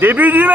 Début du match!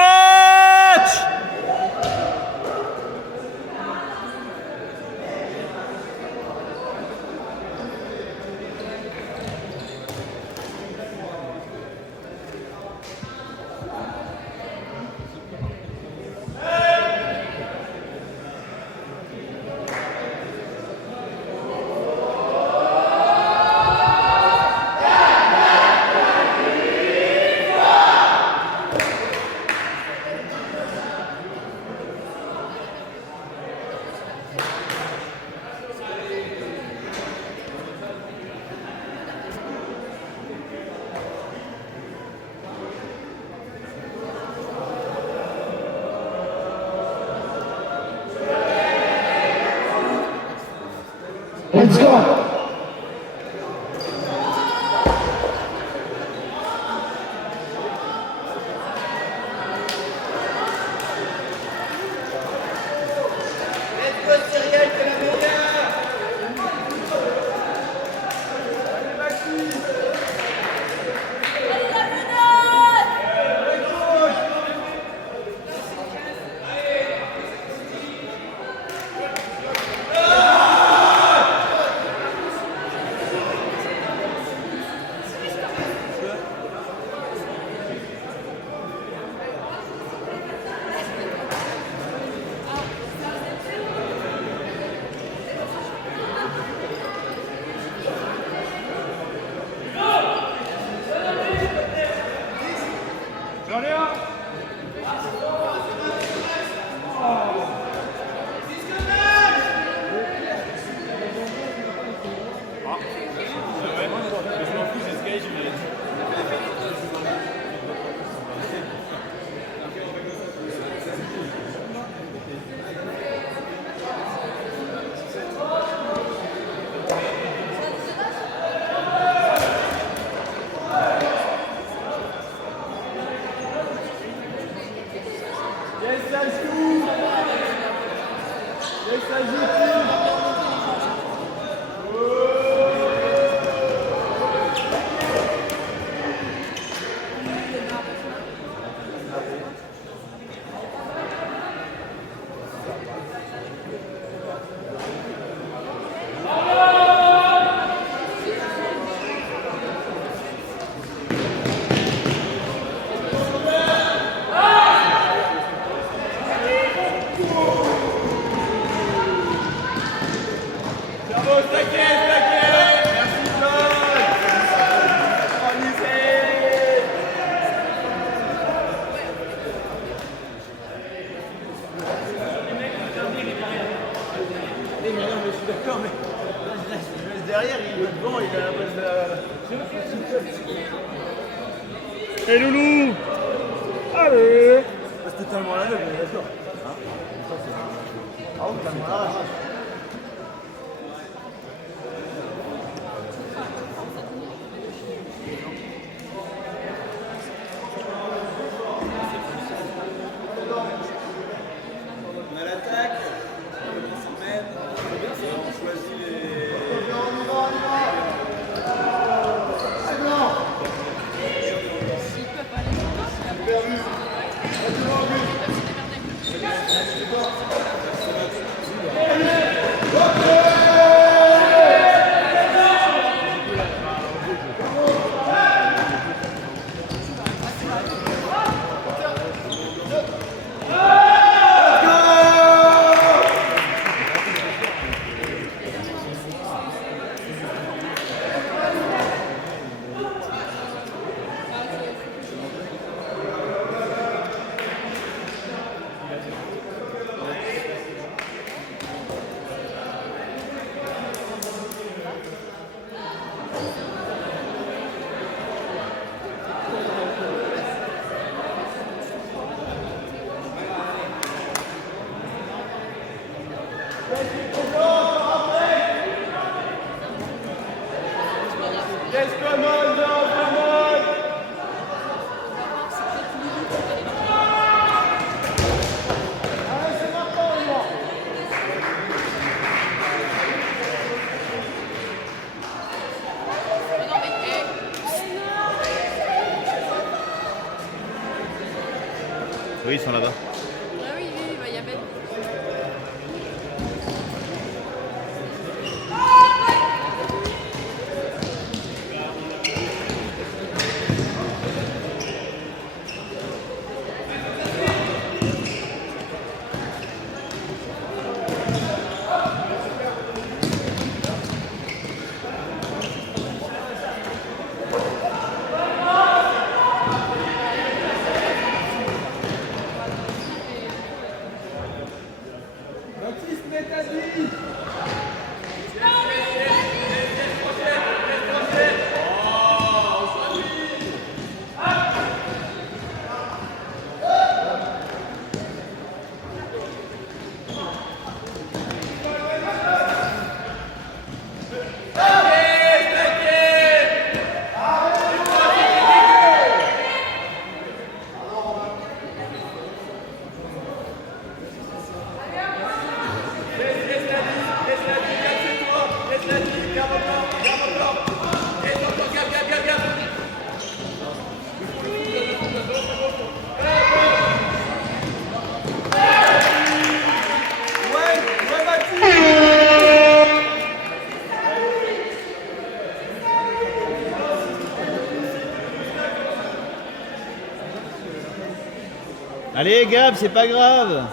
Let's go! D'accord, mais je laisse derrière, il est devant, il a la bonne. Et Loulou! Allez! C'est totalement la même, bien sûr. Ah, totalement la même. On a l'attaque, on s'emmène, et on choisit les. Oui, ils sont là-bas. Ah oui, oui, bah, il y a Ben. Allez Gab, c'est pas grave.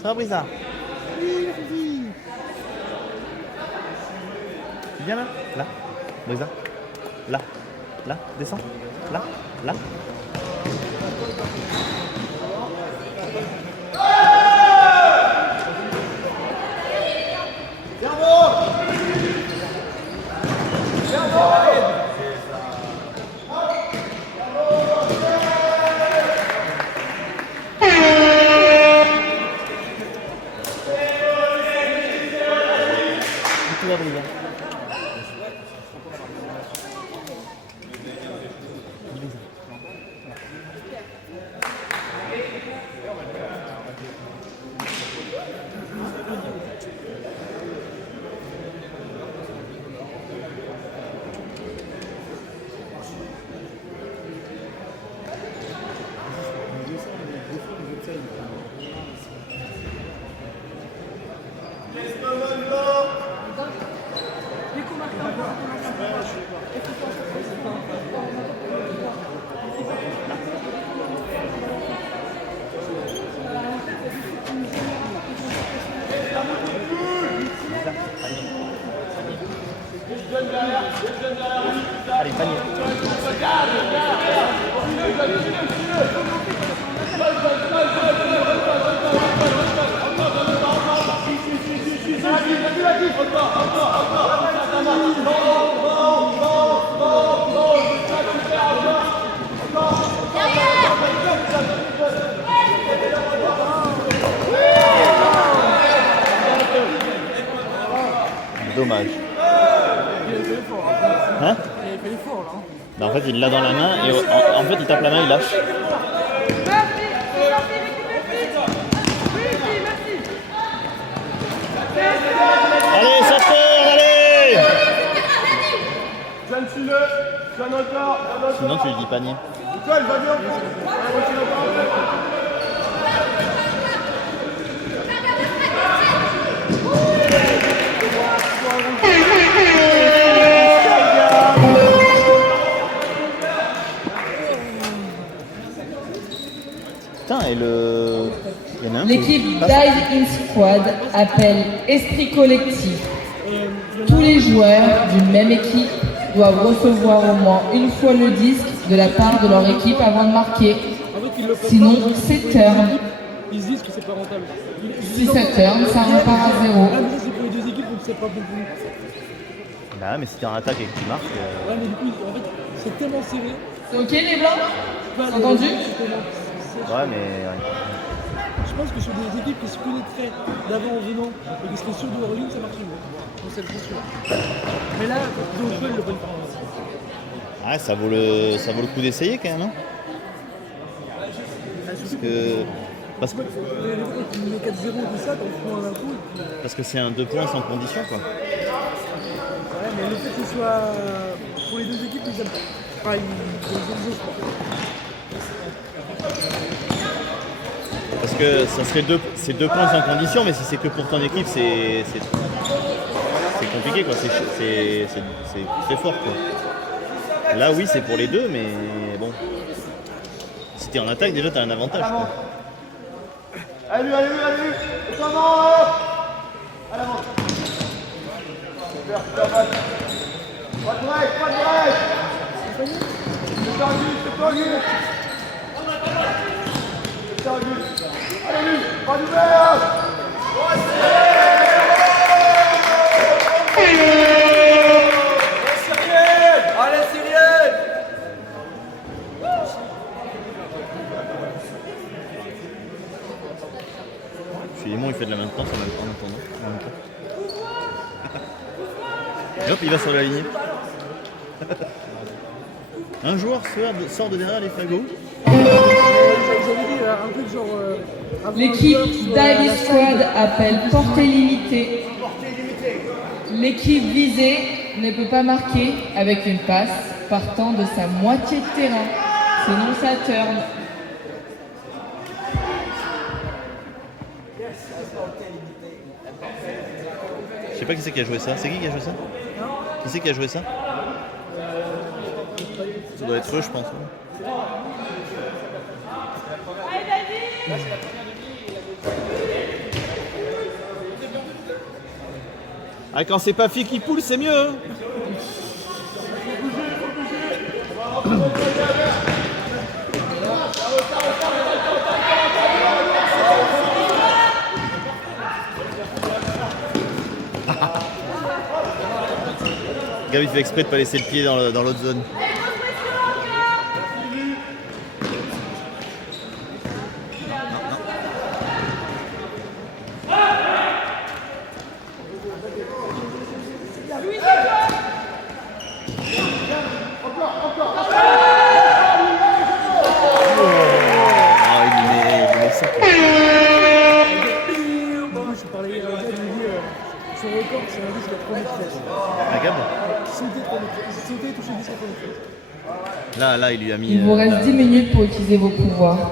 Ça va Brisa? Tu viens là? Là? Brisa? Là? Là? Descends? Là? Là? Tu vas Brisa? Allez, panier. Dommage. Hein? Ben, en fait, il l'a dans la main et en fait, il tape la main, il lâche. Allez, sauteur, allez! Sinon, tu lui dis panier. Putain, et le... Il y en a un L'équipe qui- Dive in Squad appelle Esprit Collectif. Tous les joueurs d'une même équipe doivent recevoir au moins une fois le disque de la part de leur équipe avant de marquer. Sinon, c'est turn. Ils se disent que c'est pas rentable. Si ça turn, ça repart à zéro. Ah, mais ça, c'est pour les deux équipes, donc c'est pas bon pour nous. Bah, mais si t'es en attaque et que tu marques... Ouais, mais du coup, en fait, c'est tellement serré. C'est ok les blancs? Pas C'est entendu? Ouais, mais... Je pense que sur des équipes qui se connaîtraient d'avant en venant et qui seraient sûres de leur ligne, ça marche mieux. celle c'est sûr. Mais là, Joshua, il le prend pas. Ouais, ça vaut le coup d'essayer quand même, hein. Parce que Mais quand tu mets 4-0 tout ça, t'en fous un coup. parce que c'est un 2 points sans condition, quoi. Ouais, mais le fait que ce soit. Pour les deux équipes, ils aiment. Enfin, ils aiment le jeu, je crois. Parce que ça serait c'est 2 points sans condition, mais si c'est que pour ton équipe, c'est compliqué, quoi. C'est fort, quoi. Là, oui, c'est pour les deux, mais bon. Si t'es en attaque, déjà, t'as un avantage, quoi. Allez, allez, allez, autrement, à l'avant. Super, super, pas de break, pas de break. C'est tendu, c'est tendu. C'est tendu. Allez, lui, pas d'ouvert. Allez, Cyrielle. Philémon, il fait de la maintenance en même temps. Et hop, il va sur la ligne. Un joueur sort de derrière les fagots. J'avais dit un truc genre. L'équipe Dive Squad appelle portée limitée. L'équipe visée ne peut pas marquer avec une passe partant de sa moitié de terrain. Sinon ça turn. Je sais pas qui c'est qui a joué ça. C'est qui a joué ça? Qui c'est qui a joué ça? Ça doit être eux, je pense. Ah, quand c'est pas fille qui poule, c'est mieux, hein. Gabi fait exprès de pas laisser le pied dans l'autre zone. Son record, c'est un disque à 3 mètres 13. La Gab Sauter, 3 mètres 13. Sauter, toucher le disque à 3 mètres 13. Là, il lui a mis. Il vous reste 10 minutes pour utiliser vos pouvoirs.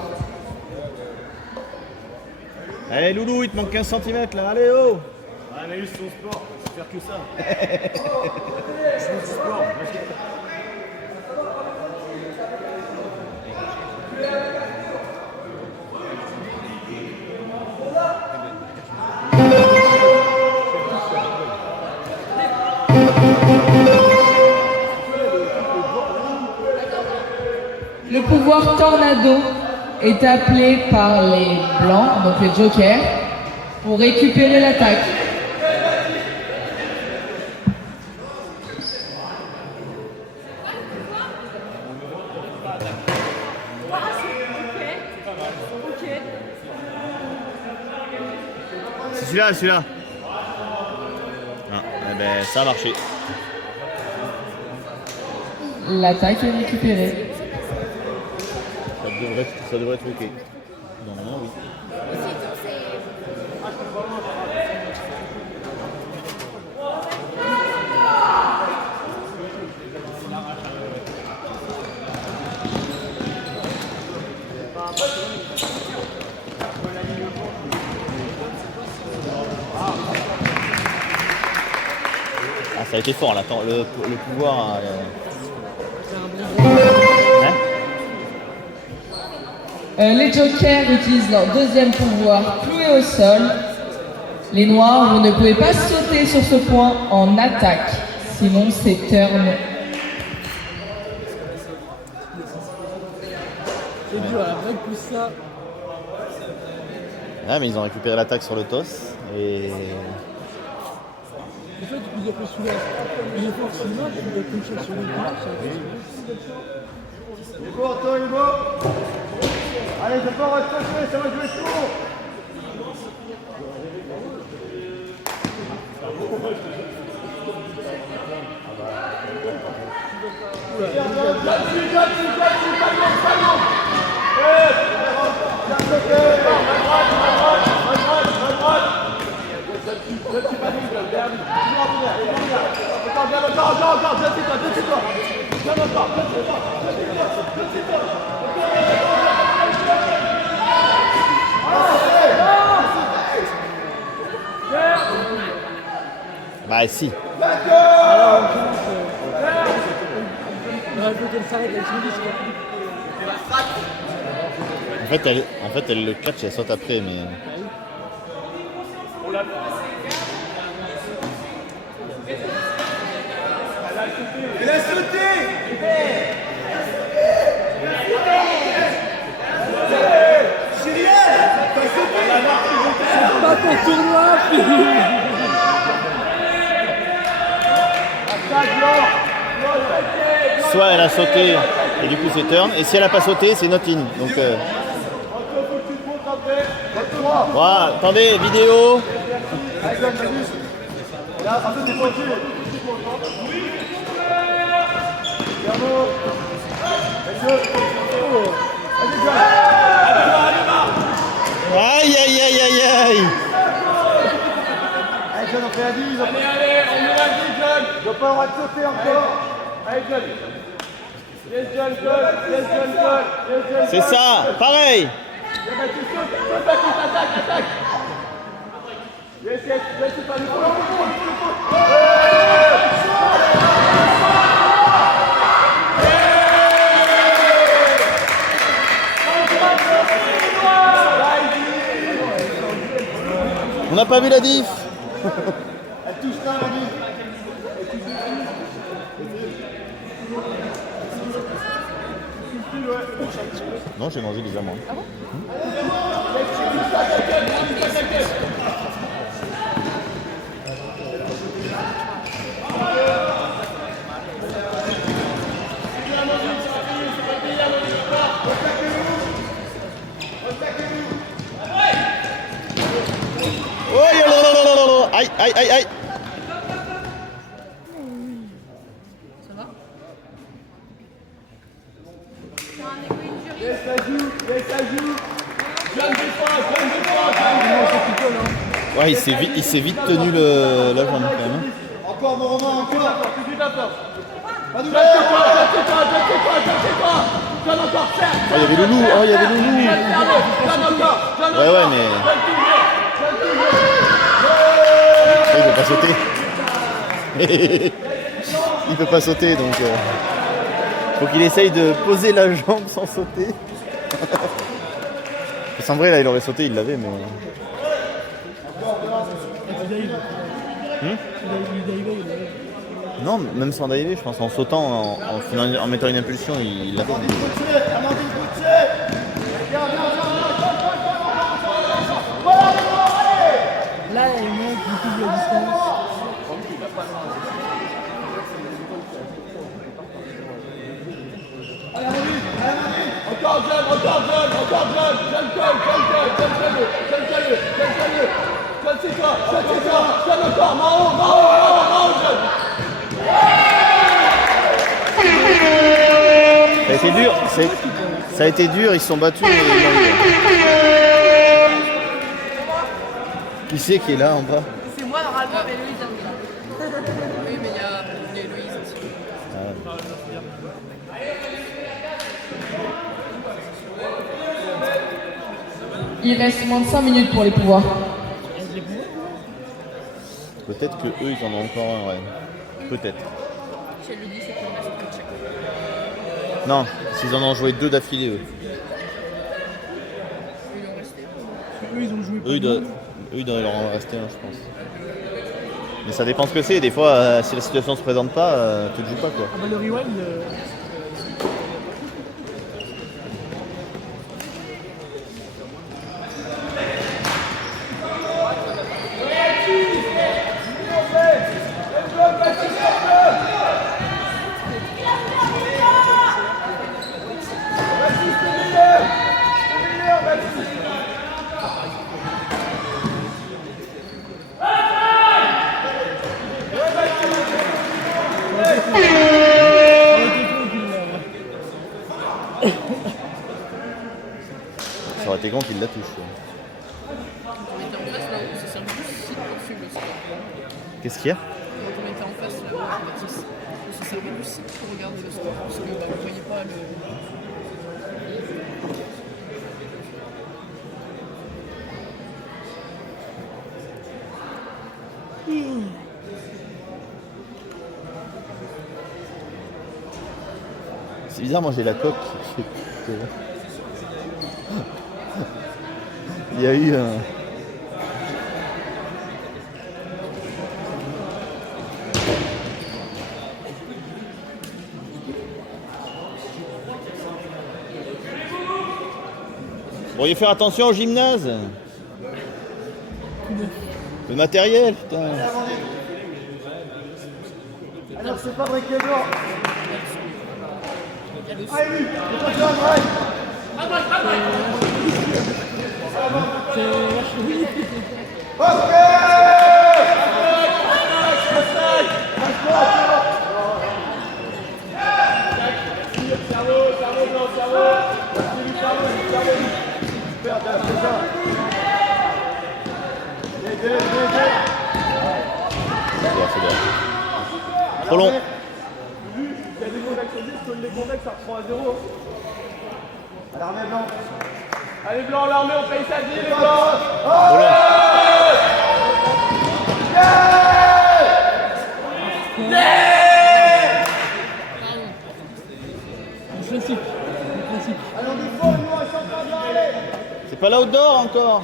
Allez, Loulou, il te manque 15 cm là, allez, oh! Ouais, mais lui, c'est son sport, il sait faire que ça. C'est mon sport. Le pouvoir Tornado est appelé par les blancs, donc les jokers, pour récupérer l'attaque. C'est celui-là. Ah, eh ben, ça a marché. L'attaque est récupérée. Ça devrait être ok. Normalement, oui. Ah, ça a été fort là. Attends, le pouvoir. Les jokers utilisent leur deuxième pouvoir cloué au sol. Les noirs, vous ne pouvez pas sauter sur ce point en attaque, sinon c'est turn. C'est dur, la break plus ça. Ah, mais ils ont récupéré l'attaque sur le toss et. En fait, tu peux dire que celui-là, il est fort cinéma, tu peux être une chose sur les deux. Il est beau, Antoine, il est beau. Allez, je peux rester, ça va jouer tout. Bah si. Alors, il faut qu'elle s'arrête avec son disque. En fait, elle le catch et elle saute après, mais. Elle a sauté. Cyrielle, t'as sauté. Pas ton tournoi, puis... Soit elle a sauté et du coup c'est turn, et si elle a pas sauté, c'est not in. Donc. Voilà, attendez, vidéo. Aïe aïe aïe aïe aïe. Allez, John, on fait la 10, on met la 10, John. Je dois pas avoir de sauter encore. Allez, John. Yes, John, John. Yes, John, John. Yes, John, C'est ça, pareil. Attaque. Yes, c'est pas du tout. On n'a pas vu la diff. Elle touche pas, on dit. Non, j'ai mangé déjà moi. Oh, aïe, aïe, aïe, aïe. Ça va? Yes, ça joue. John défend. Ouais, il s'est vite tenu la jambe quand même. Encore, mon Romain, encore. Pas d'ouvert. John encore, certes. Oh, il y avait Loulou. John encore. Ouais, mais. Il peut pas sauter. Il peut pas sauter, donc. Faut qu'il essaye de poser la jambe sans sauter. Parce qu'en vrai, là, il aurait sauté, il l'avait, mais. Non, même sans diver, je pense, en sautant, en mettant une impulsion, il l'avait. Là, il manque du coup de la distance. Encore John, c'est toi, John encore, Mao, John. Ça a été dur, ça a été dur, ils se sont battus. Qui c'est qui est là en bas? C'est moi normalement, mais Louise aime bien. Oui, mais il y a Louise aussi. Il reste moins de 5 minutes pour les pouvoirs. Peut-être que eux ils en ont encore un, ouais. Peut-être. Chez Louis, c'est qu'on a sur le check. Non, s'ils en ont joué 2 d'affilée eux. Ils ont resté. Eux, ils ont joué Eux ils doivent leur en rester un, je pense. Mais ça dépend ce que c'est, des fois si la situation se présente pas, tu te joues pas quoi. Ah bah le rewind, Ça aurait été con qu'il la touche. Quoi. On était en face là-haut, ça servait juste ici pour suivre le score. Qu'est-ce qu'il y a? Quand on était en face là-haut, Baptiste, on se servait du site pour regarder le score parce que bah, on ne voyait pas le. C'est bizarre, moi j'ai la coque. Il y a eu un... Vous pourriez faire attention au gymnase. Le matériel, putain. Alors c'est pas vrai qu'il est dehors. Allez, Trop long. Il y a des contacts sur 10, que les contacts ça reprend à 0. À l'armée blanc. Allez blanc, l'armée, on paye sa vie les blancs. Trop long. Classique. Classique. Allons du fond, nous, on s'en prend bien, allez. C'est pas l'outdoor encore.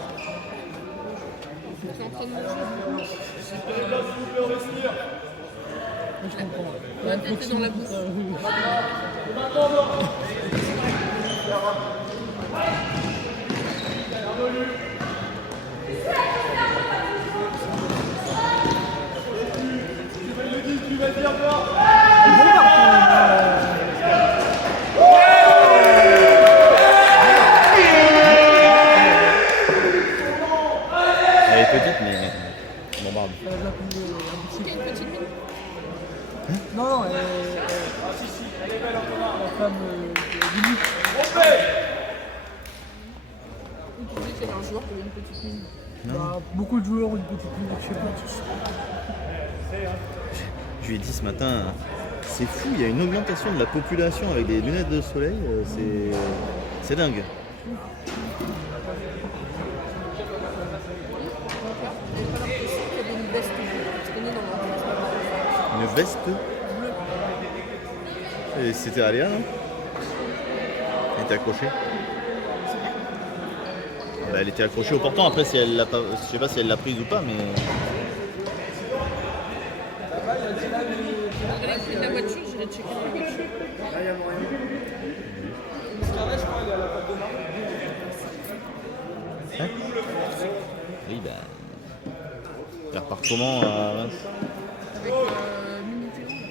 C'est en train de manger. Les blancs, s'il vous plaît, on respire. Je comprends. La tête est dans la bouche. Tu vas dire blanc. Elle est petite, mais on bombarde. Elle a déjà pris un petit. Une petite mine. Non, non, la femme du lit. Tu disais qu'il y avait un joueur qui avait une petite mine. Bah, beaucoup de joueurs ont une petite mine, je sais pas. Je lui ai dit ce matin, c'est fou, il y a une augmentation de la population avec des lunettes de soleil, c'est dingue. Une veste et c'était Aléa, non? Elle était accrochée. Bah, elle était accrochée au portant, après si elle l'a pas, je sais pas si elle l'a prise ou pas, mais... Elle a pris de la voiture, je l'ai checké dans la voiture. Hein? Oui, bah... Elle repart comment à Reims? Avec Minutéo.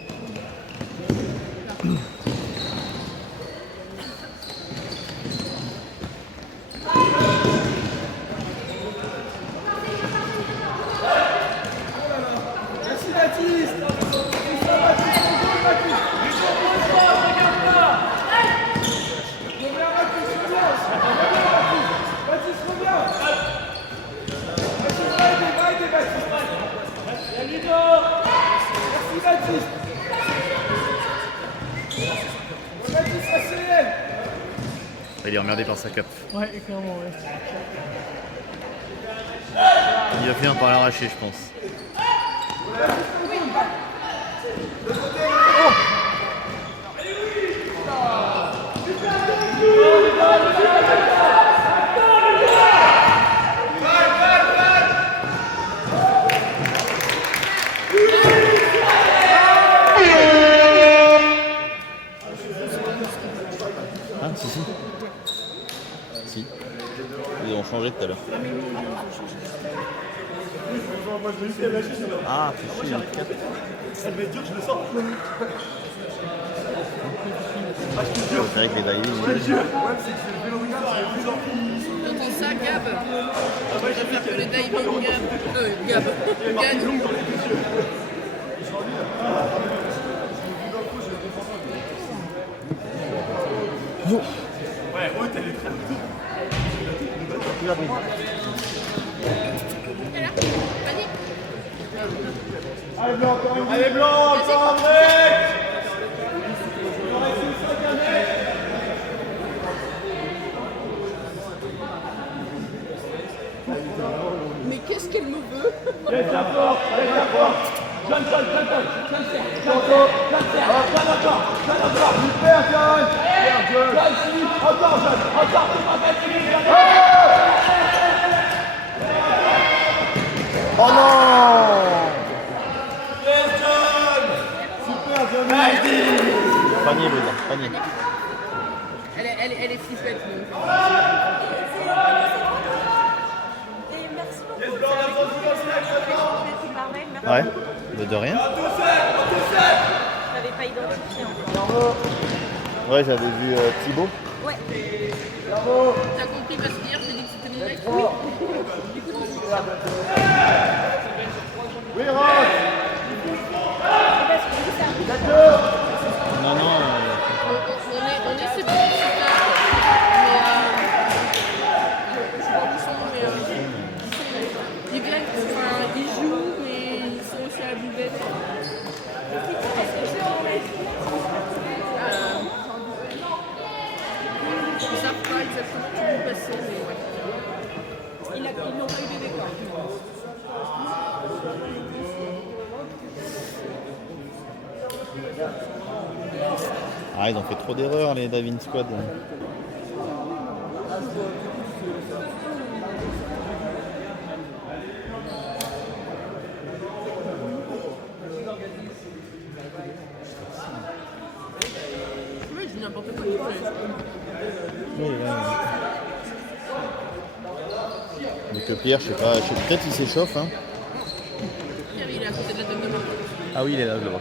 Merci Baptiste. Il est emmerdé par sa cape. Ouais, clairement, ouais. Il va finir par l'arracher, je pense. Ah, si. Si. Ils ont changé tout à l'heure. Ah, c'est chiant. Ça va être dur, je le sens. C'est vrai que les diving. Ouais, c'est que le vélo regard, c'est plus en plus. Entends ça, Gab? Je préfère que les diving Gab. Gab. Gab. Longue dans les deux yeux. Ouais, ouais, t'as les traits. tu vas briser. Allez, Blanc, encore un break. Mais qu'est-ce qu'elle me veut? Laisse la porte, laisse la porte. Jeanne, encore. Super, Jeanne. Jeanne, encore, tu m'as fini, Oh non! Yes, John. Super, John. Panier, Bruda, panier. Elle est flippette. Ouais, de rien. J'avais pas identifié encore. Ouais, j'avais vu Thibaut. Ouais. T'as compris parce qu'hier j'ai dit que c'était mon mec? Oui. Du coup, Oui, Ross. Non, non. on est c'est bon, super. Mais je crois qu'ils sont, ils viennent, enfin, ils jouent, mais ils sont aussi à la buvette. Ils savent pas exactement qui vont passer, mais ouais. Ils n'ont pas eu des décors. Ah, ils ont fait trop d'erreurs, les Davin Squad. Oui, je dis n'importe quoi. Oui, ouais. Donc Pierre, je sais pas, peut-être il s'échauffe. Hein. Pierre, il est à côté de la table de marque. Ah oui, il est là, je le vois.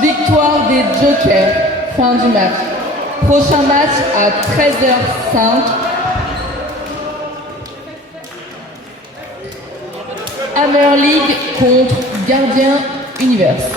Victoire des Jokers, fin du match. Prochain match à 13h05. Hammer League contre Gardien Universe.